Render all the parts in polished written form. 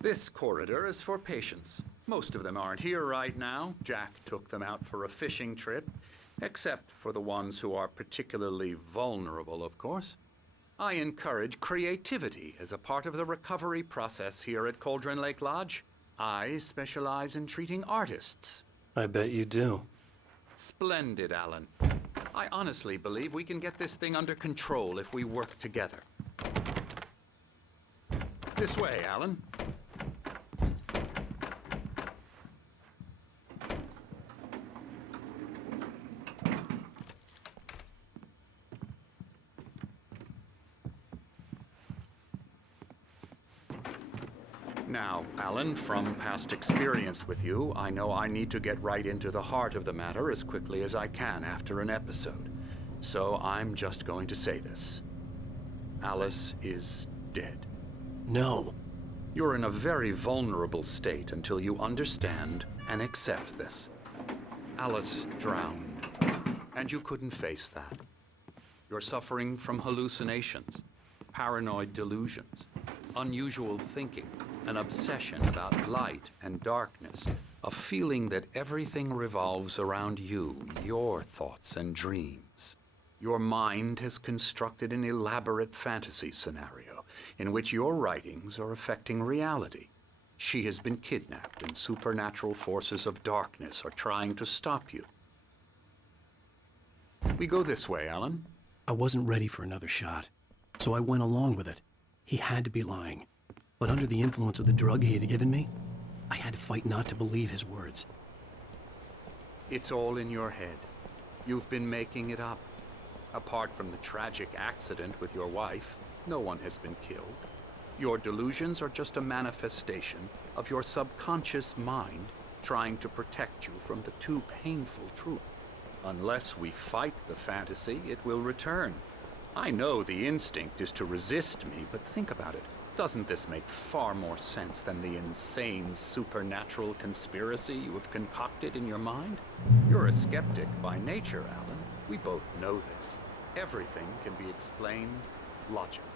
This corridor is for patients. Most of them aren't here right now. Jack took them out for a fishing trip, except for the ones who are particularly vulnerable, of course. I encourage creativity as a part of the recovery process here at Cauldron Lake Lodge. I specialize in treating artists. I bet you do. Splendid, Alan. I honestly believe we can get this thing under control if we work together. This way, Alan. Now, Alan, from past experience with you, I know I need to get right into the heart of the matter as quickly as I can after an episode. So I'm just going to say this. Alice is dead. No. You're in a very vulnerable state until you understand and accept this. Alice drowned, and you couldn't face that. You're suffering from hallucinations, paranoid delusions, unusual thinking, an obsession about light and darkness, a feeling that everything revolves around you, your thoughts and dreams. Your mind has constructed an elaborate fantasy scenario in which your writings are affecting reality. She has been kidnapped and supernatural forces of darkness are trying to stop you. We go this way, Alan. I wasn't ready for another shot, so I went along with it. He had to be lying. But under the influence of the drug he had given me, I had to fight not to believe his words. It's all in your head. You've been making it up. Apart from the tragic accident with your wife, no one has been killed. Your delusions are just a manifestation of your subconscious mind trying to protect you from the too painful truth. Unless we fight the fantasy, it will return. I know the instinct is to resist me, but think about it. Doesn't this make far more sense than the insane supernatural conspiracy you have concocted in your mind? You're a skeptic by nature, Alan. We both know this. Everything can be explained logically.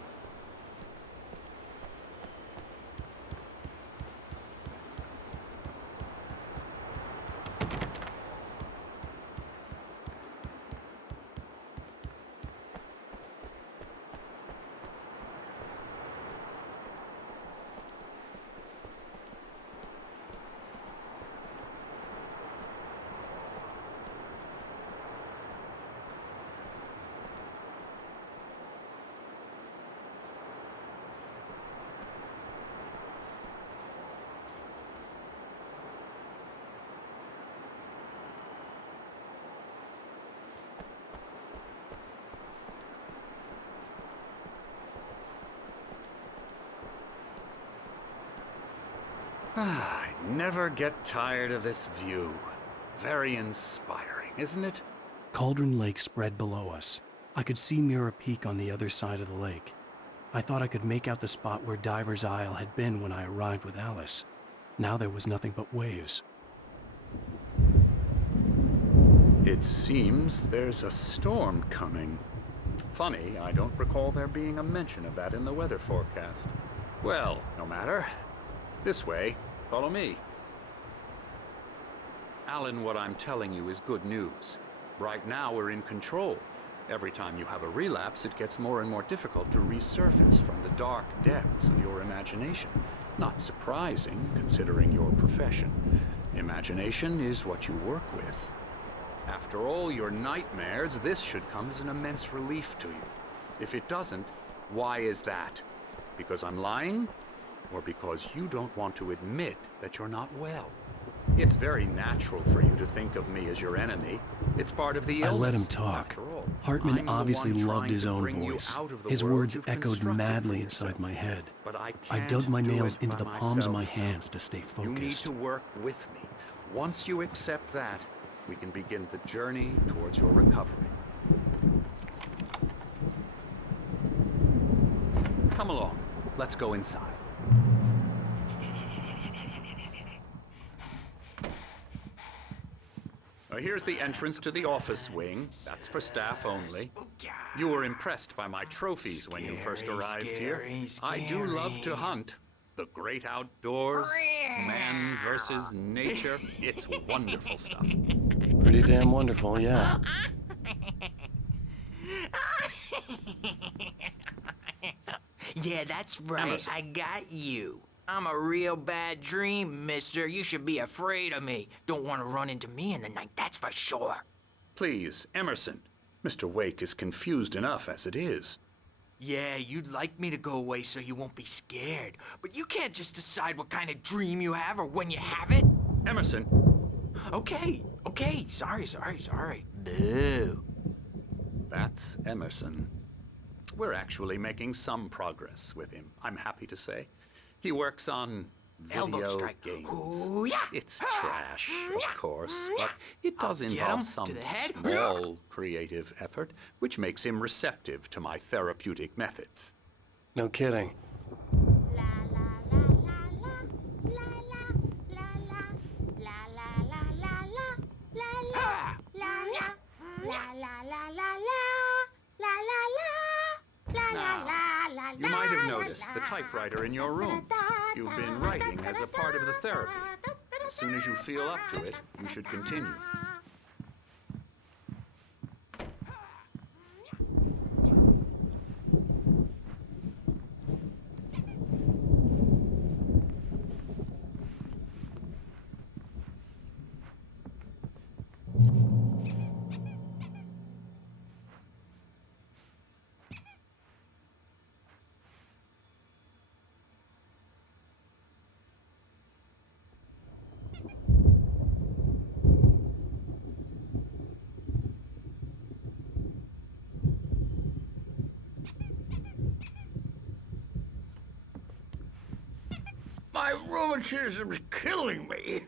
I never get tired of this view. Very inspiring, isn't it? Cauldron Lake spread below us. I could see Mirror Peak on the other side of the lake. I thought I could make out the spot where Diver's Isle had been when I arrived with Alice. Now there was nothing but waves. It seems there's a storm coming. Funny, I don't recall there being a mention of that in the weather forecast. Well, no matter. This way. Follow me. Alan, what I'm telling you is good news. Right now, we're in control. Every time you have a relapse, it gets more and more difficult to resurface from the dark depths of your imagination. Not surprising, considering your profession. Imagination is what you work with. After all your nightmares, this should come as an immense relief to you. If it doesn't, why is that? Because I'm lying? Or because you don't want to admit that you're not well? It's very natural for you to think of me as your enemy. It's part of the illness. I let him talk. Hartman obviously loved his own voice. His words echoed madly inside my head. But I dug my nails into the palms of my hands to stay You need focused. to work with me. Once you accept that, we can begin the journey towards your recovery. Come along. Let's go inside. Here's the entrance to the office wing. That's for staff only. You were impressed by my trophies when you first arrived here. I do love to hunt. The great outdoors, man versus nature. It's wonderful stuff. Pretty damn wonderful, yeah. Yeah, that's right. Emerson. I got you. I'm a real bad dream, mister. You should be afraid of me. Don't want to run into me in the night, that's for sure. Please, Emerson. Mr. Wake is confused enough as it is. Yeah, you'd like me to go away so you won't be scared. But you can't just decide what kind of dream you have or when you have it. Emerson, Okay. Sorry. Boo. that's Emerson. We're actually making some progress with him, I'm happy to say. He works on Elbow video strike. games. Ooh, yeah. It's trash, of course, but it does I'll get involve him some to the head. small creative effort, which makes him receptive to my therapeutic methods. No kidding. La la la la la la la la la la la la la la Now, you might have noticed the typewriter in your room. You've been writing as a part of the therapy. As soon as you feel up to it, you should continue. My rheumatism's killing me.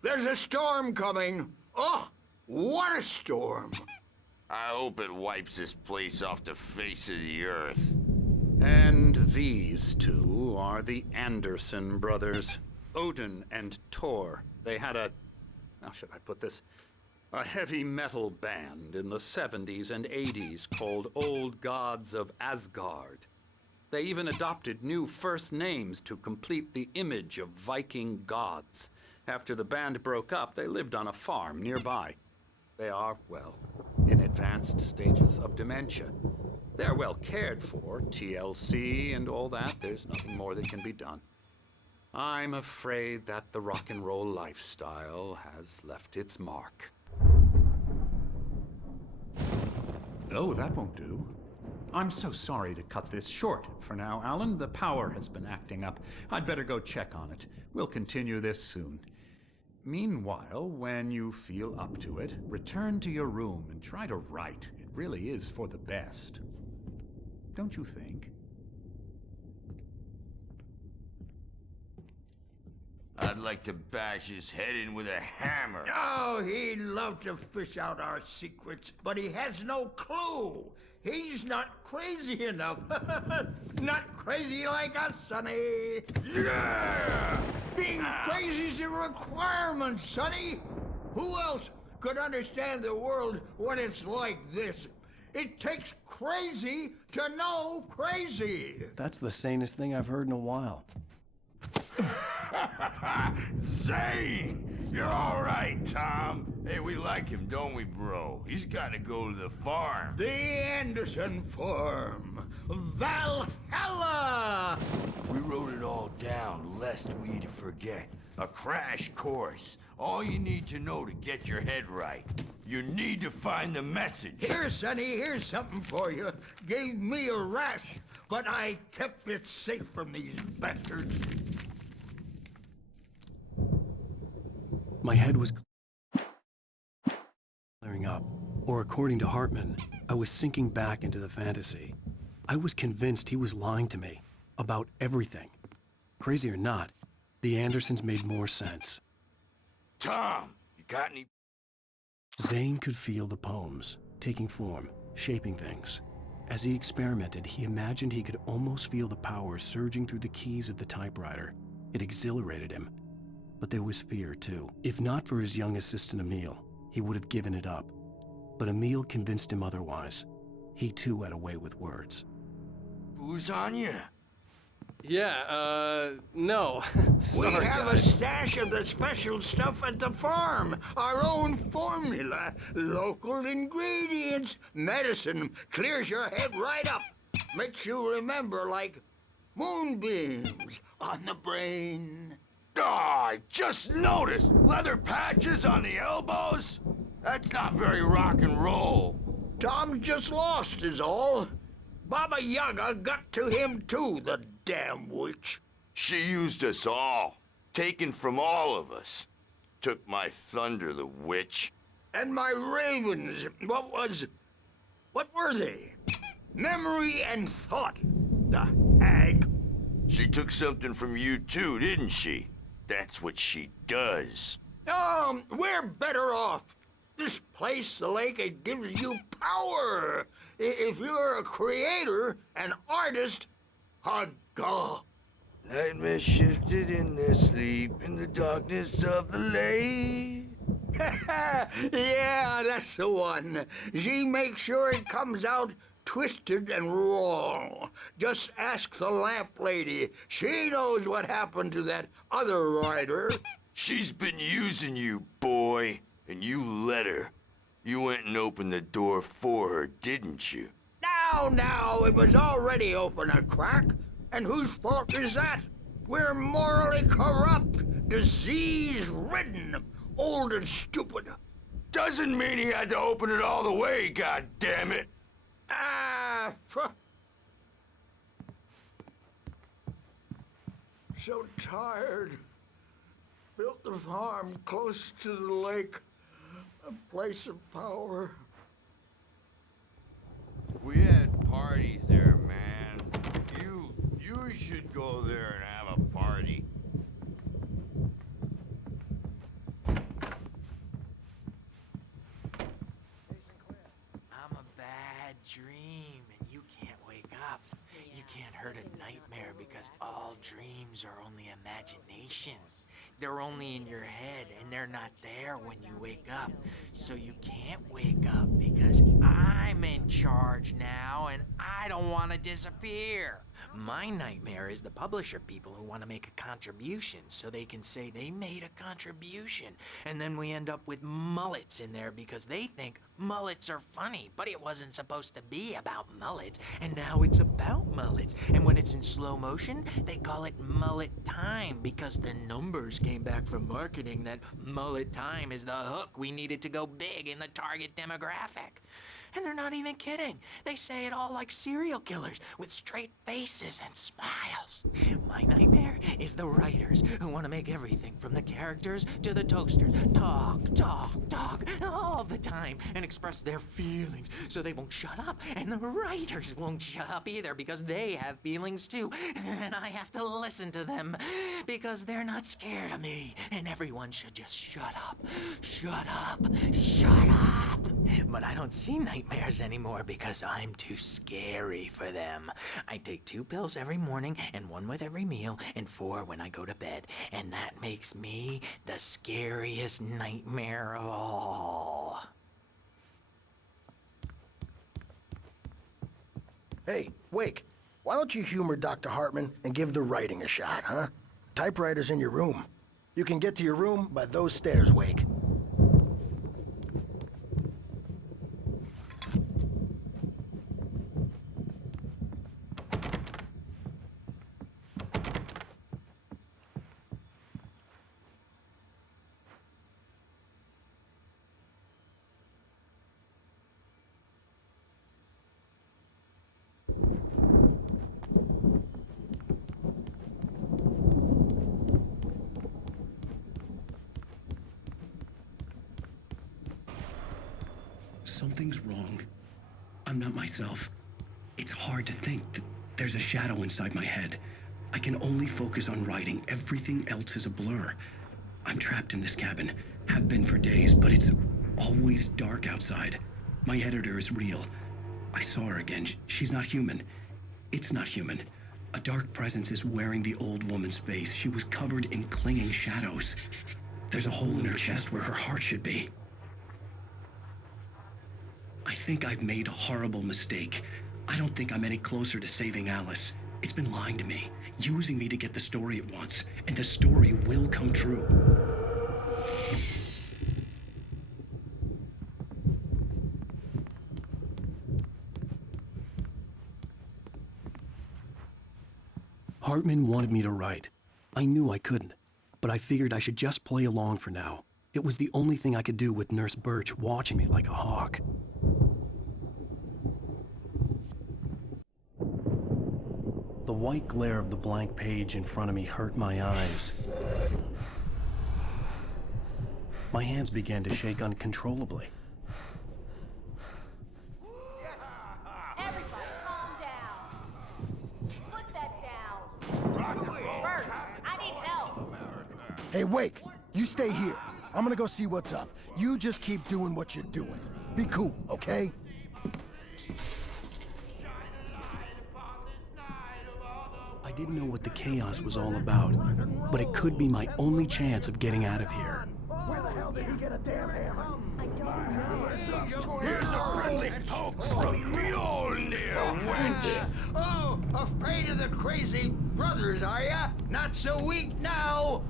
There's a storm coming. Oh, what a storm. I hope it wipes this place off the face of the earth. And these two are the Anderson brothers, Odin and Thor. They had how should I put this? A heavy metal band in the 70s and 80s called Old Gods of Asgard. They even adopted new first names to complete the image of Viking gods. After the band broke up, they lived on a farm nearby. They are, well, in advanced stages of dementia. They're well cared for, TLC and all that. There's nothing more that can be done. I'm afraid that the rock and roll lifestyle has left its mark. Oh, that won't do. I'm so sorry to cut this short for now, Alan. The power has been acting up. I'd better go check on it. We'll continue this soon. Meanwhile, when you feel up to it, return to your room and try to write. It really is for the best. Don't you think? I'd like to bash his head in with a hammer. Oh, he'd love to fish out our secrets, but he has no clue. He's not crazy enough. Not crazy like us, Sonny. Yeah! Being crazy's a requirement, Sonny. Who else could understand the world when it's like this? It takes crazy to know crazy. That's the sanest thing I've heard in a while. Zane! You're all right, Tom. Hey, we like him, don't we, bro? He's got to go to the farm. The Anderson Farm. Valhalla! We wrote it all down, lest we forget. A crash course. All you need to know to get your head right. You need to find the message. Here, Sonny, here's something for you. Gave me a rash, but I kept it safe from these bastards. My head was clearing up, or according to Hartman, I was sinking back into the fantasy. I was convinced he was lying to me about everything. Crazy or not, the Andersons made more sense. Tom, you got any... Zane could feel the poems, taking form, shaping things. As he experimented, he imagined he could almost feel the power surging through the keys of the typewriter. It exhilarated him. But there was fear, too. If not for his young assistant Emil, he would have given it up. But Emil convinced him otherwise. He too had a way with words. Who's on you? Yeah, no. We Sorry, have a guys. stash of the special stuff at the farm. Our own formula. Local ingredients. Medicine. Clears your head right up. Makes you remember like moonbeams on the brain. Oh, I just noticed! Leather patches on the elbows? That's not very rock and roll. Tom's just lost is all. Baba Yaga got to him too, the damn witch. She used us all. Taken from all of us. Took my thunder, the witch. And my ravens, what were they? Memory and thought, the hag. She took something from you too, didn't she? That's what she does. We're better off. This place, the lake, it gives you power. If you're a creator, an artist, a god. Nightmare shifted in their sleep in the darkness of the lake. Yeah, that's the one. She makes sure it comes out twisted and wrong. Just ask the lamp lady. She knows what happened to that other rider. She's been using you, boy, and you let her. You went and opened the door for her, didn't you? Now, it was already open a crack. And whose fault is that? We're morally corrupt, disease-ridden, old and stupid. Doesn't mean he had to open it all the way, goddammit. So tired. Built the farm close to the lake, a place of power. We had parties there, man. You should go there and have a party. I'm a bad dream, and you can't wake up. You can't hurt a nightmare because all dreams are only imaginations. They're only in your head, and they're not there when you wake up. So you can't wake up because I'm in charge now, and I don't want to disappear. My nightmare is the publisher people who want to make a contribution so they can say they made a contribution. And then we end up with mullets in there because they think mullets are funny, but it wasn't supposed to be about mullets, and now it's about mullets. And when it's in slow motion, they call it mullet time because the numbers came back from marketing that mullet time is the hook we needed to go big in the target demographic. And they're not even kidding. They say it all like serial killers with straight faces and smiles. My nightmare is the writers who want to make everything from the characters to the toasters talk all the time and express their feelings so they won't shut up. And the writers won't shut up either because they have feelings too. And I have to listen to them because they're not scared of me. And everyone should just shut up. Shut up. Shut up. But I don't see nightmares anymore because I'm too scary for them. I take 2 pills every morning and 1 with every meal and 4 when I go to bed. And that makes me the scariest nightmare of all. Hey, Wake, why don't you humor Dr. Hartman and give the writing a shot, huh? Typewriter's in your room. You can get to your room by those stairs, Wake. Something's wrong. I'm not myself. It's hard to think that there's a shadow inside my head. I can only focus on writing. Everything else is a blur. I'm trapped in this cabin. Have been for days, but it's always dark outside. My editor is real. I saw her again. She's not human. It's not human. A dark presence is wearing the old woman's face. She was covered in clinging shadows. There's a hole in her chest where her heart should be. I think I've made a horrible mistake. I don't think I'm any closer to saving Alice. It's been lying to me, using me to get the story it wants, and the story will come true. Hartman wanted me to write. I knew I couldn't, but I figured I should just play along for now. It was the only thing I could do with Nurse Birch watching me like a hawk. The white glare of the blank page in front of me hurt my eyes. My hands began to shake uncontrollably. Everybody, calm down. Put that down. Bert, I need help. Hey, Wake, you stay here. I'm gonna go see what's up. You just keep doing what you're doing. Be cool, okay? I didn't know what the chaos was all about, but it could be my only chance of getting out of here. Where the hell did he get a damn hammer? Here's a friendly poke from Mjolnir, wench! Oh, afraid of the crazy brothers, are ya? Not so weak now!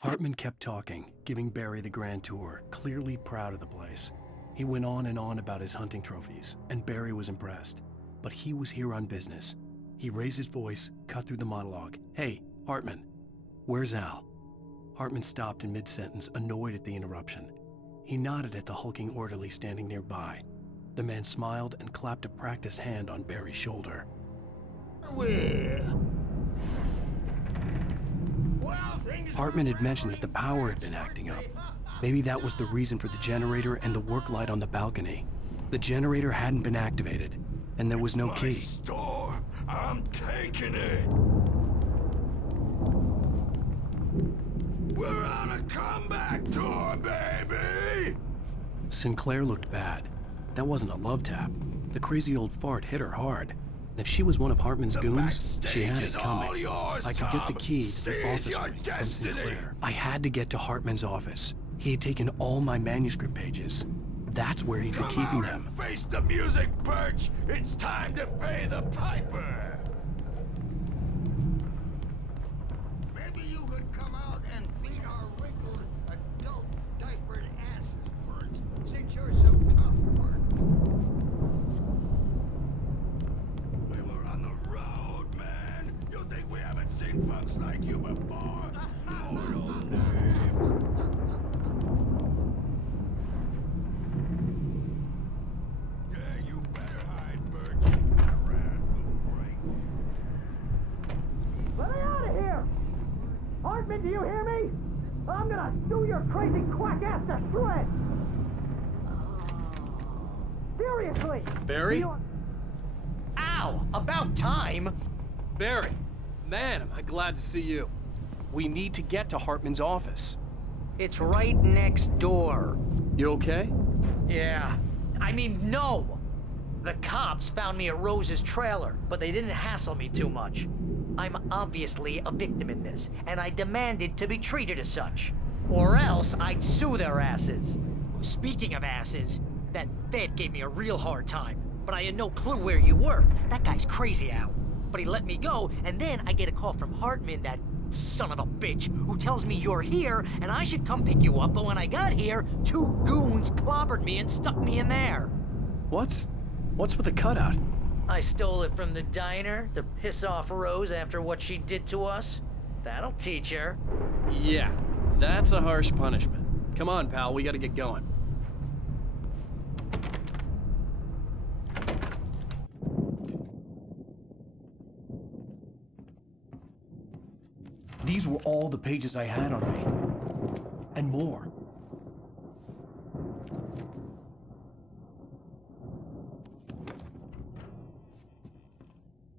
Hartman kept talking, giving Barry the grand tour, clearly proud of the place. He went on and on about his hunting trophies, and Barry was impressed. But he was here on business. He raised his voice, cut through the monologue. Hey, Hartman, where's Al? Hartman stopped in mid-sentence, annoyed at the interruption. He nodded at the hulking orderly standing nearby. The man smiled and clapped a practiced hand on Barry's shoulder. Hartman had mentioned that the power had been acting up. Maybe that was the reason for the generator and the work light on the balcony. The generator hadn't been activated, and there was no My key. store, I'm taking it. We're on a comeback tour, baby. Sinclair looked bad. That wasn't a love tap. The crazy old fart hit her hard. And if she was one of Hartman's goons, she had it coming. I could get the key to the office wing from Sinclair. I had to get to Hartman's office. He had taken all my manuscript pages. That's where he'd been keeping them. Face the music, Birch. It's time to pay the piper. Maybe you could come out and beat our wrinkled, adult, diapered asses, Bert, since you're so tough, Bert. We were on the road, man. You think we haven't seen punks like you before? Mortal name. Yeah, you better hide, Birch. That wrath will break. Let me out of here! Hartman, do you hear me? I'm gonna sue your crazy quack ass to shreds! Seriously! Barry? Ow! About time! Barry! Man, am I glad to see you. We need to get to Hartman's office. It's right next door. You okay? Yeah. I mean, no! The cops found me at Rose's trailer, but they didn't hassle me too much. I'm obviously a victim in this, and I demanded to be treated as such. Or else I'd sue their asses. Speaking of asses, that Fed gave me a real hard time, but I had no clue where you were. That guy's crazy, Al. But he let me go, and then I get a call from Hartman, that son of a bitch, who tells me you're here, and I should come pick you up, but when I got here, 2 goons clobbered me and stuck me in there. What's with the cutout? I stole it from the diner to piss off Rose after what she did to us. That'll teach her. Yeah, that's a harsh punishment. Come on, pal, we gotta get going. These were all the pages I had on me. And more.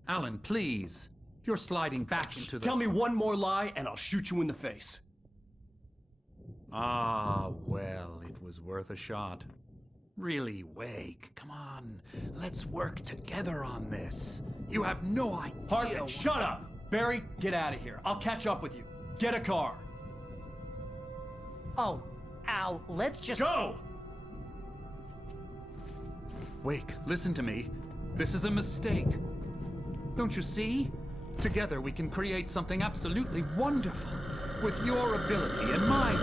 Alan, please. You're sliding back into the... Tell me one more lie and I'll shoot you in the face. Ah, well, it was worth a shot. Really, Wake, come on. Let's work together on this. You have no idea... Hartman, shut up! Barry, get out of here. I'll catch up with you. Get a car. Oh, Al, let's just... Go! Wake, listen to me. This is a mistake. Don't you see? Together we can create something absolutely wonderful. With your ability and mine.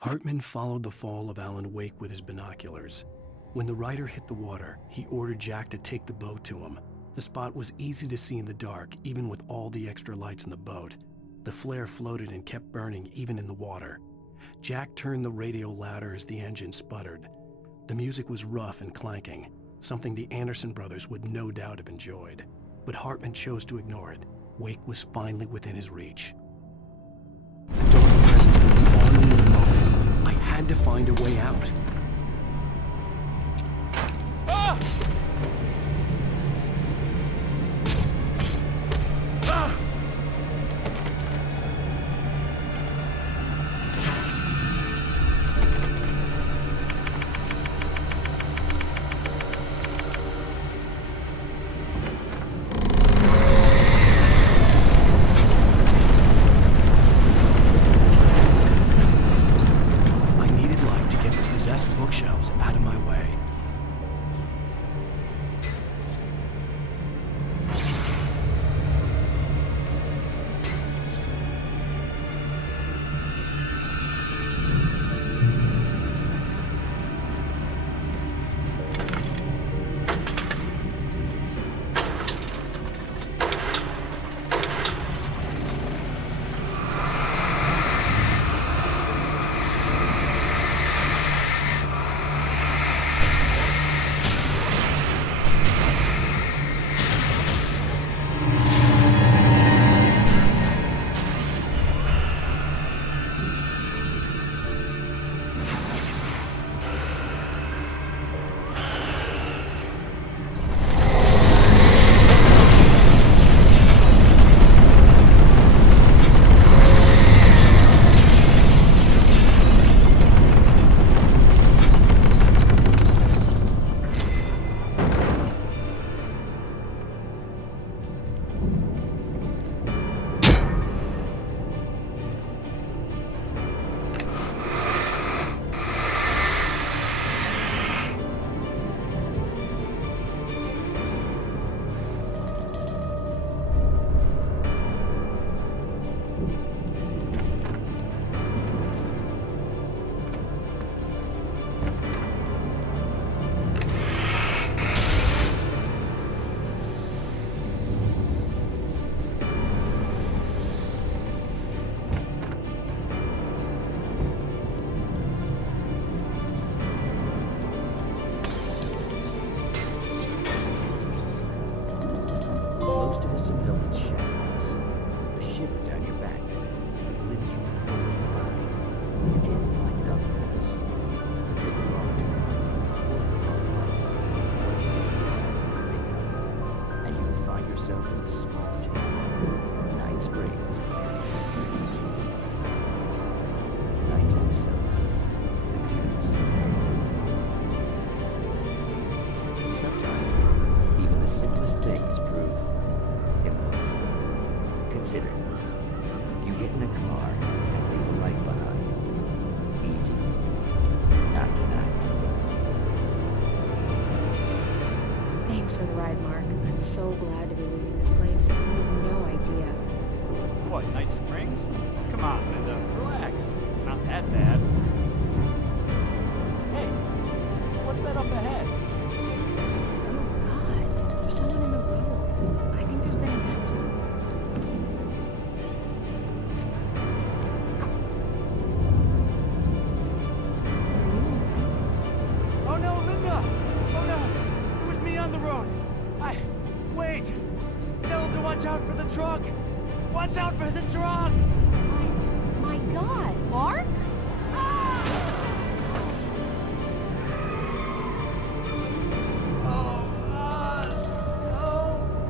Hartman followed the fall of Alan Wake with his binoculars. When the rider hit the water, he ordered Jack to take the boat to him. The spot was easy to see in the dark, even with all the extra lights in the boat. The flare floated and kept burning even in the water. Jack turned the radio louder as the engine sputtered. The music was rough and clanking, something the Anderson brothers would no doubt have enjoyed. But Hartman chose to ignore it. Wake was finally within his reach. The dark presence would be on me in a moment. I had to find a way out. Ah! Ah! I needed light to get the possessed bookshelves out of my way. Most of us have felt its shadows, a shiver down your back, a glimpse from the corner of your eye. You can't find it otherwise. But take a wrong turn, or the wrong bus, one day you wake up, and you will find yourself in the small town of Night Springs. Tonight's episode, the Dune Smell. Sometimes, even the simplest things prove impossible. Consider, you get in a car and leave a life behind. Easy. Not tonight. Thanks for the ride, Mark. I'm so glad to be leaving this place. You have no idea. What, Night Springs? Come on, Linda, relax. It's not that bad. Hey, what's that up ahead? Oh, God. There's someone in the road. I think there's been an accident. Are you alright? Oh no, Linda! Oh no! It was me on the road! Wait! Tell him to watch out for the truck! Watch out for the truck! My God, Mark? Oh,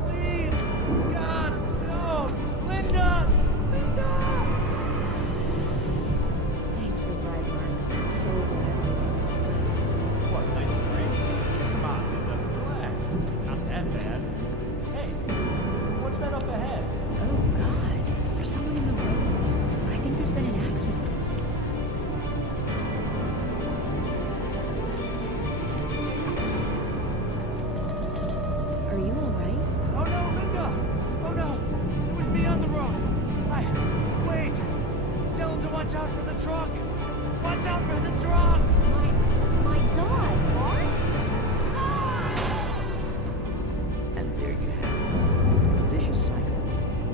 please! God, no! Watch out for the truck! Watch out for the truck! My God, Mark! And there you have it. A vicious cycle,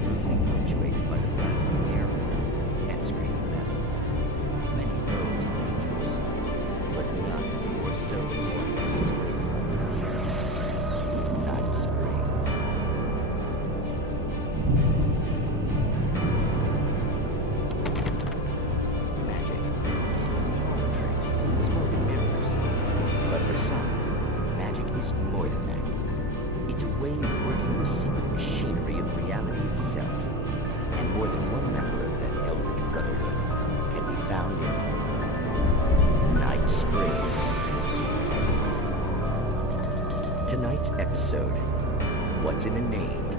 brutally punctuated by the blast of an arrow and screaming metal. Many roads are dangerous, but none more so than one leads away from Night Springs. Magic, horror tricks, smoke and mirrors. But for some, magic is more than that. It's a way of working the secret machinery of reality itself. And more than one member of that eldritch brotherhood can be found in Night Springs. Tonight's episode, What's in a Name?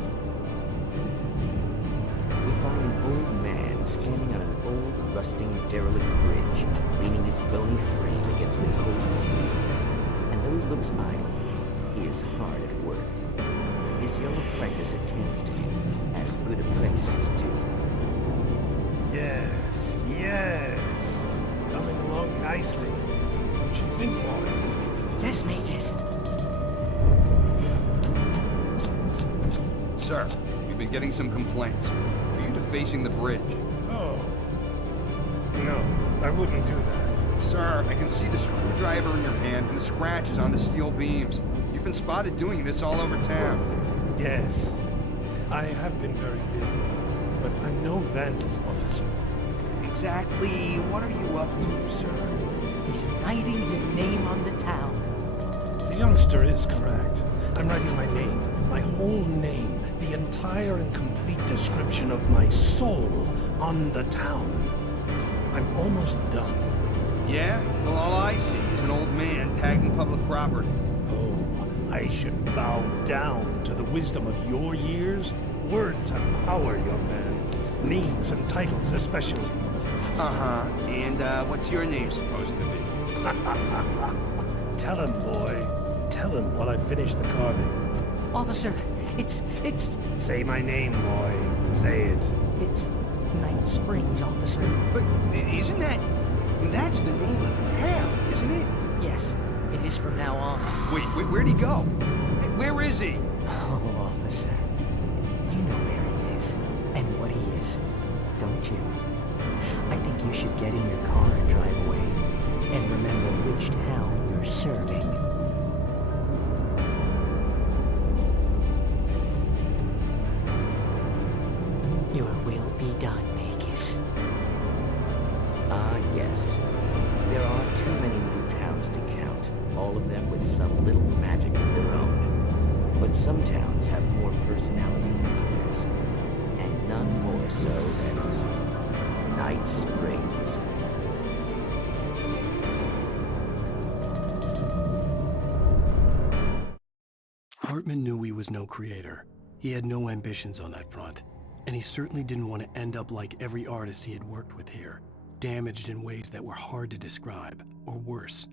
We find an old man standing on an old, rusting, derelict bridge, leaning his bony frame against the cold steel. And though he looks idle, he is hard at work. His young apprentice attends to him, as good apprentices do. Yes, yes. Coming along nicely. Don't you think, boy? Yes, Magus. Sir, we've been getting some complaints. Are you defacing the bridge? Oh. No, I wouldn't do that. Sir, I can see the screwdriver in your hand and the scratches on the steel beams. You've been spotted doing this all over town. Yes, I have been very busy, but I'm no vandal, officer. Exactly what are you up to, sir? He's writing his name on the town. The youngster is correct. I'm writing my name, my whole name, the entire and complete description of my soul on the town. I'm almost done. Yeah? Well, all I see is an old man tagging public property. Oh, I should bow down to the wisdom of your years? Words have power, young man. Names and titles especially. Uh-huh. And, what's your name supposed to be? Tell him, boy. Tell him while I finish the carving. Officer, it's... Say my name, boy. Say it. It's Night Springs, officer. But isn't that... That's the name of the town, isn't it? Yes, it is from now on. Wait, where'd he go? Where is he? Oh, officer. You know where he is, and what he is, don't you? I think you should get in your car and drive away, and remember which town you're serving. Your will be done, Magus. Ah, yes. There are too many little towns to count, all of them with some little magic of their own. But some towns have more personality than others, and none more so than Night Springs. Hartman knew he was no creator. He had no ambitions on that front. And he certainly didn't want to end up like every artist he had worked with here, damaged in ways that were hard to describe, or worse.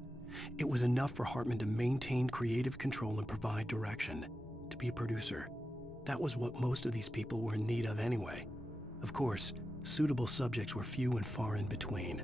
It was enough for Hartman to maintain creative control and provide direction, to be a producer. That was what most of these people were in need of anyway. Of course, suitable subjects were few and far in between.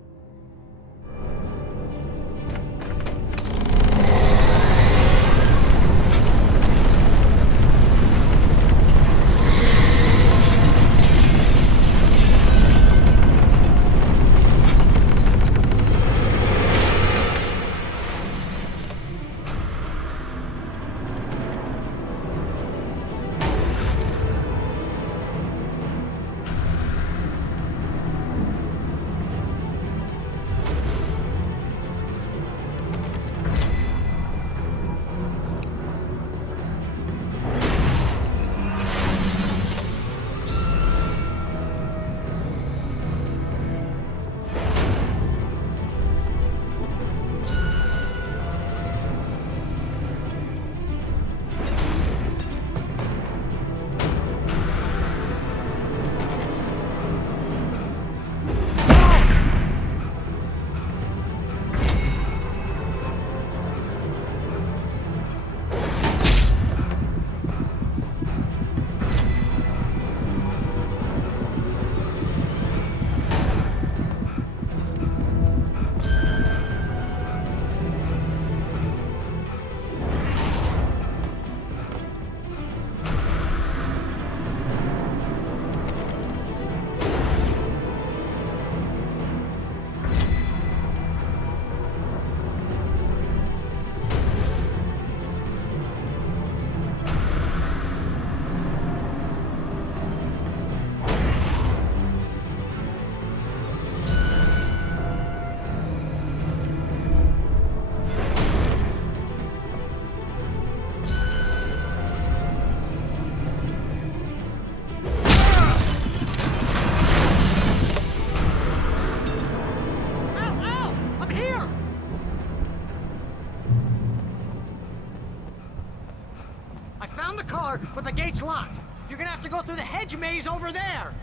here, but the gate's locked. You're gonna have to go through the hedge maze over there.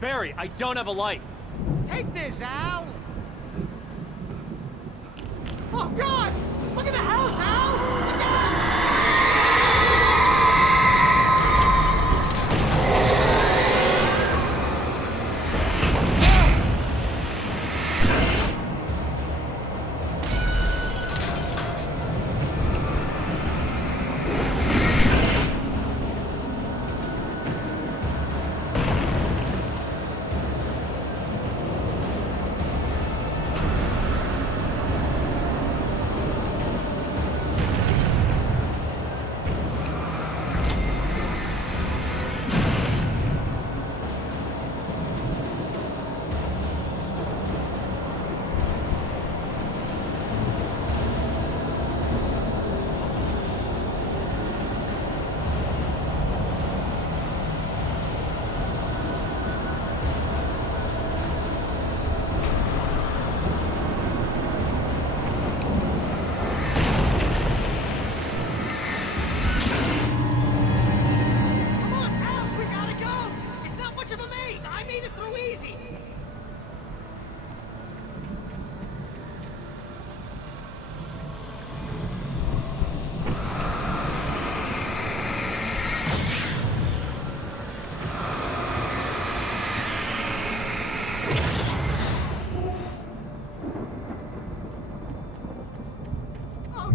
Barry, I don't have a light. Take this, Al. Oh, God! Look at the house, Al! Look out!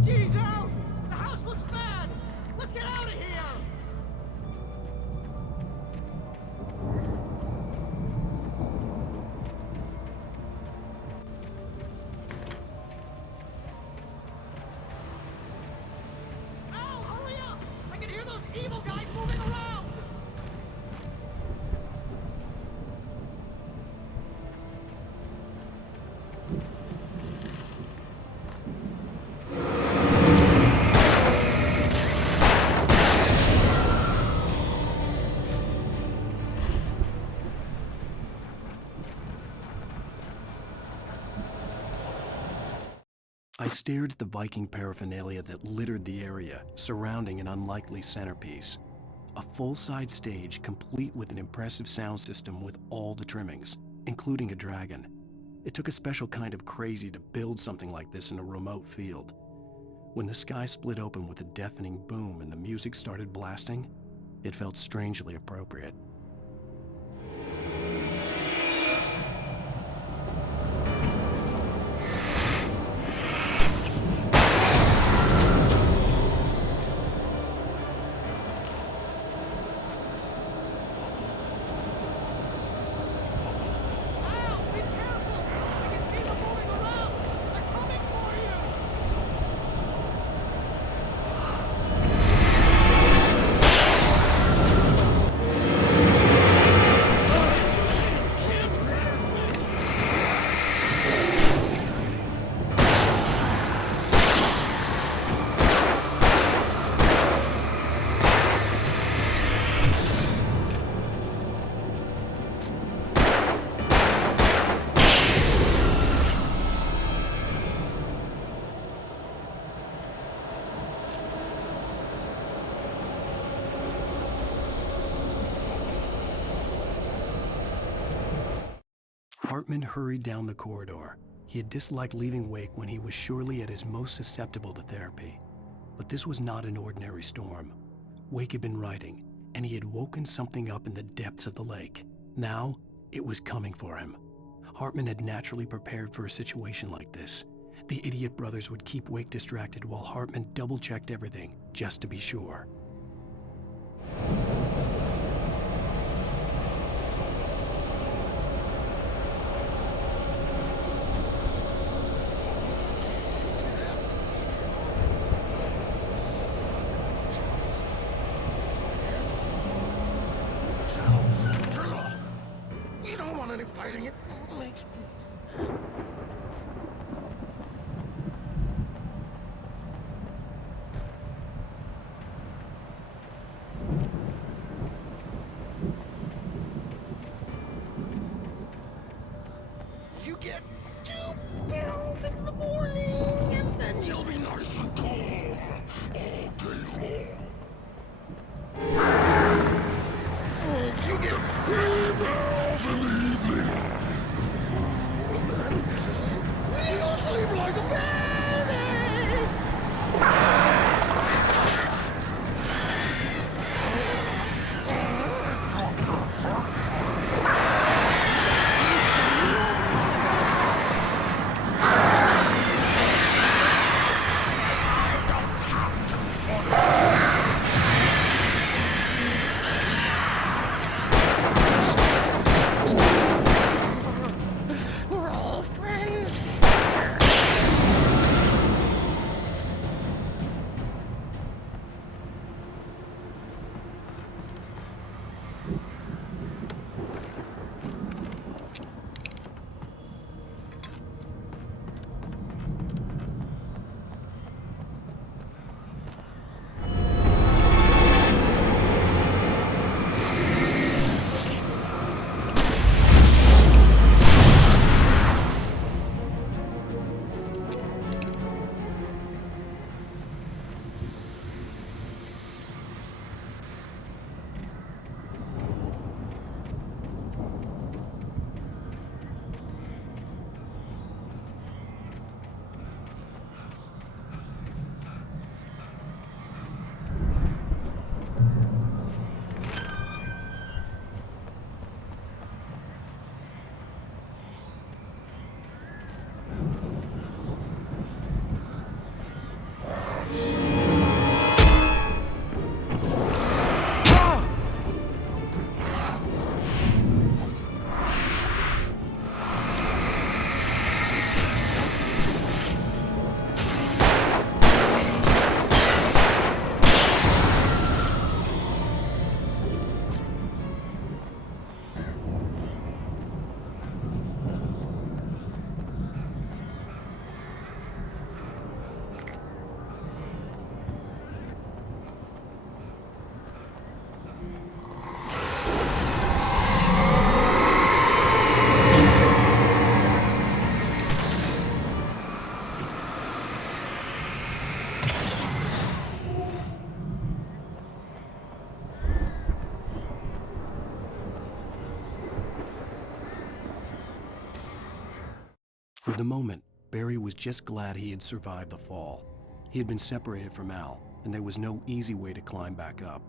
Jeez, Al! The house looks bad! Let's get out of here! Al, hurry up! I can hear those evil guys moving around! I stared at the Viking paraphernalia that littered the area, surrounding an unlikely centerpiece. A full-size stage complete with an impressive sound system with all the trimmings, including a dragon. It took a special kind of crazy to build something like this in a remote field. When the sky split open with a deafening boom and the music started blasting, it felt strangely appropriate. Hartman hurried down the corridor. He had disliked leaving Wake when he was surely at his most susceptible to therapy. But this was not an ordinary storm. Wake had been writing, and he had woken something up in the depths of the lake. Now, it was coming for him. Hartman had naturally prepared for a situation like this. The idiot brothers would keep Wake distracted while Hartman double-checked everything, just to be sure. Turn off. We don't want any fighting. It makes people... You get 2 pills in the morning, and then you'll be nice and calm all day long. You get 12 hours in the evening. You sleep like a baby. We're all friends. For the moment, Barry was just glad he had survived the fall. He had been separated from Al, and there was no easy way to climb back up.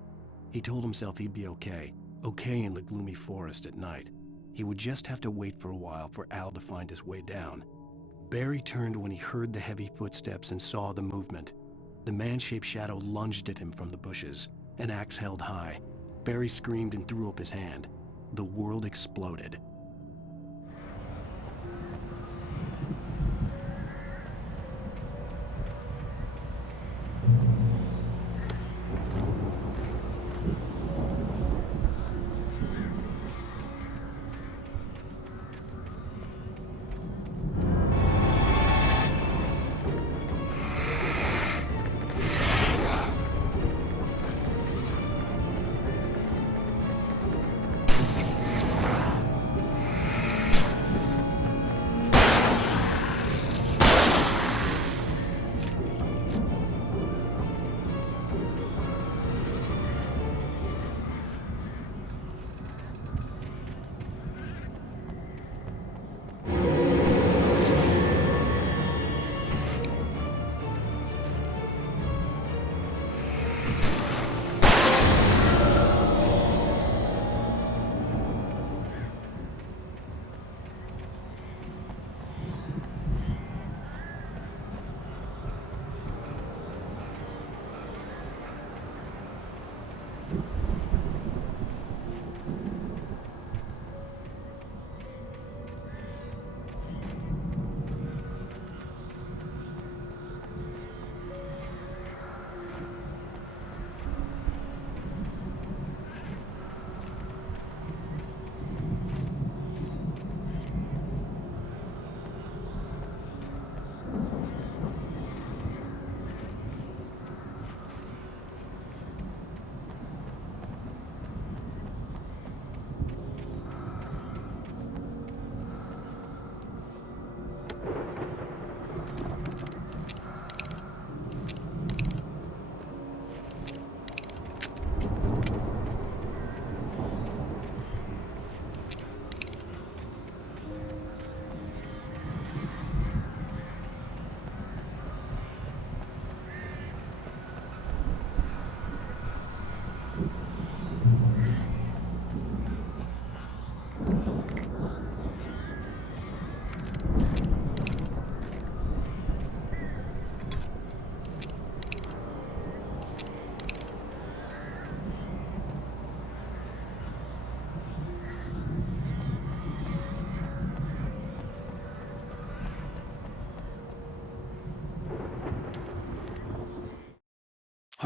He told himself he'd be okay in the gloomy forest at night. He would just have to wait for a while for Al to find his way down. Barry turned when he heard the heavy footsteps and saw the movement. The man-shaped shadow lunged at him from the bushes, an axe held high. Barry screamed and threw up his hand. The world exploded.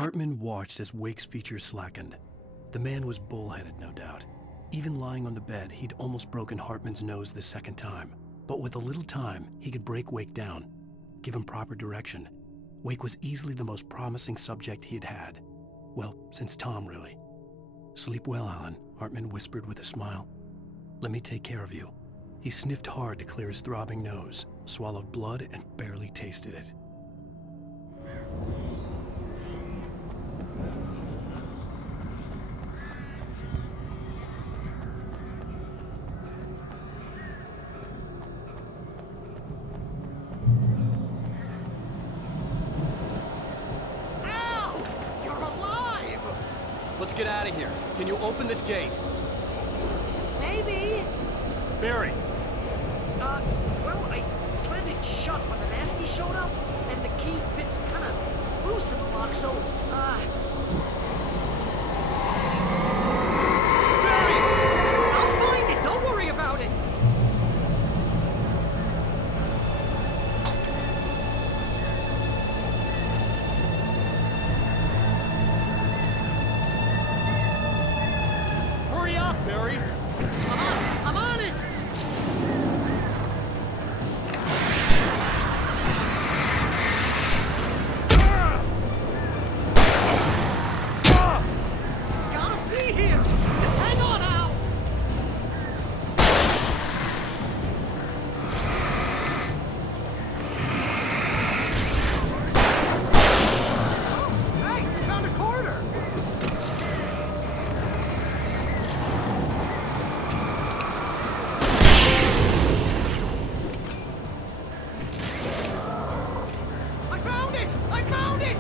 Hartman watched as Wake's features slackened. The man was bullheaded, no doubt. Even lying on the bed, he'd almost broken Hartman's nose the second time. But with a little time, he could break Wake down, give him proper direction. Wake was easily the most promising subject he'd had. Well, since Tom, really. "Sleep well, Alan," Hartman whispered with a smile. "Let me take care of you." He sniffed hard to clear his throbbing nose, swallowed blood, and barely tasted it. Let's get out of here. Can you open this gate? Maybe. Barry! Well, I slammed it shut when the nasty showed up, and the key fits kind of loose in the lock, so, Barry! I'll find it. Don't worry about it. Hurry up, Barry! I'm on it. It's gotta be here. Just hang on, Al. Oh, hey, found a quarter. I found it!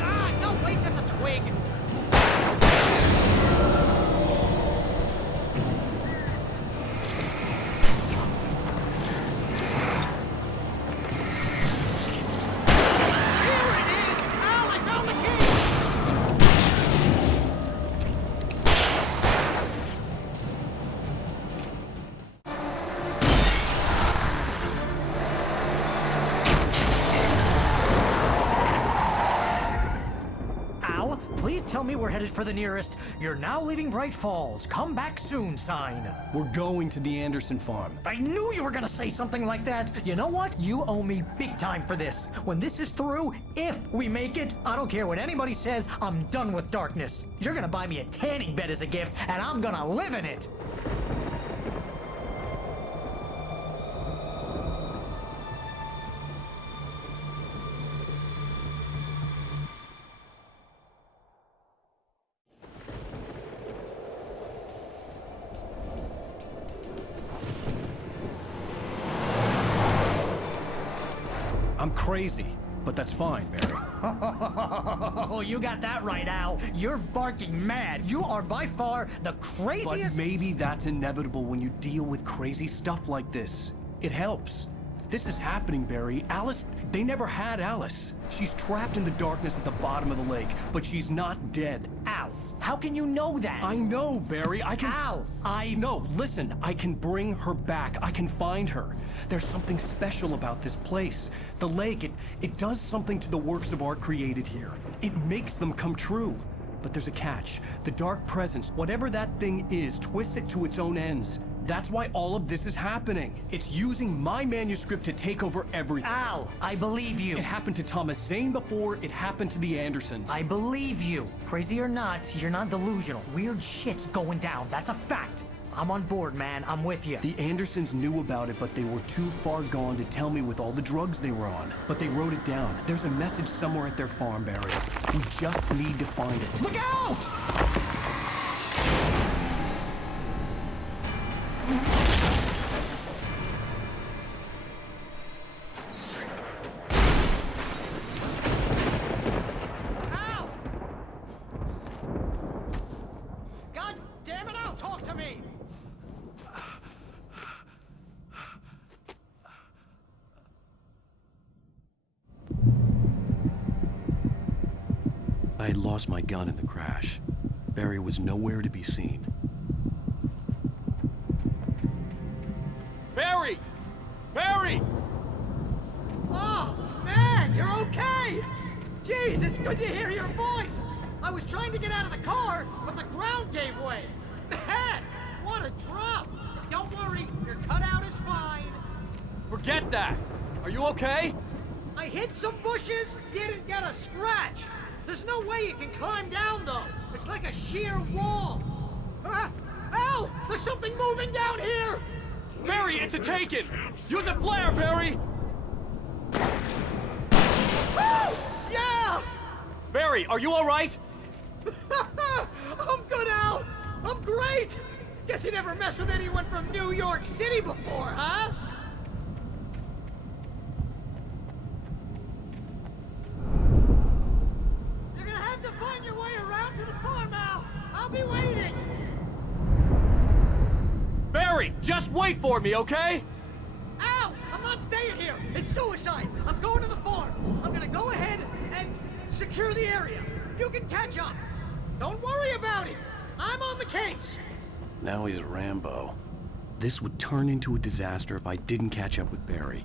Ah, no, wait, that's a twig. Here it is! Al, I found the key! Al, please tell me we're headed for the nearest "You're now leaving Bright Falls. Come back soon" sign. We're going to the Anderson farm. I knew you were gonna say something like that. You know what? You owe me big time for this. When this is through, if we make it, I don't care what anybody says, I'm done with darkness. You're gonna buy me a tanning bed as a gift, and I'm gonna live in it. I'm crazy, but that's fine, Barry. Oh, you got that right, Al. You're barking mad. You are by far the craziest. But maybe that's inevitable when you deal with crazy stuff like this. It helps. This is happening, Barry. Alice, they never had Alice. She's trapped in the darkness at the bottom of the lake, but she's not dead. Al, how can you know that? I know, Barry. I can... Al, No, listen. I can bring her back. I can find her. There's something special about this place. The lake, it does something to the works of art created here. It makes them come true. But there's a catch. The dark presence, whatever that thing is, twists it to its own ends. That's why all of this is happening. It's using my manuscript to take over everything. Al, I believe you. It happened to Thomas Zane before, it happened to the Andersons. I believe you. Crazy or not, you're not delusional. Weird shit's going down. That's a fact. I'm on board, man. I'm with you. The Andersons knew about it, but they were too far gone to tell me with all the drugs they were on. But they wrote it down. There's a message somewhere at their farm, Barry. We just need to find it. Look out! Ow! God damn it, Al, talk to me! I had lost my gun in the crash. Barry was nowhere to be seen. Barry! Barry! Oh, man, you're okay! Jeez, it's good to hear your voice! I was trying to get out of the car, but the ground gave way. Man, what a drop! Don't worry, your cutout is fine. Forget that! Are you okay? I hit some bushes, didn't get a scratch. There's no way you can climb down, though. It's like a sheer wall. Al! There's something moving down here! Barry, it's a taken! Use a flare, Barry! Oh! Yeah! Barry, are you alright? I'm good, Al! I'm great! Guess you never messed with anyone from New York City before, huh? You're gonna have to find your way around to the farm, Al! I'll be waiting! Barry, just wait for me, okay? Al! I'm not staying here! It's suicide! I'm going to the farm! I'm gonna go ahead and secure the area. You can catch up. Don't worry about it! I'm on the case! Now he's Rambo. This would turn into a disaster if I didn't catch up with Barry.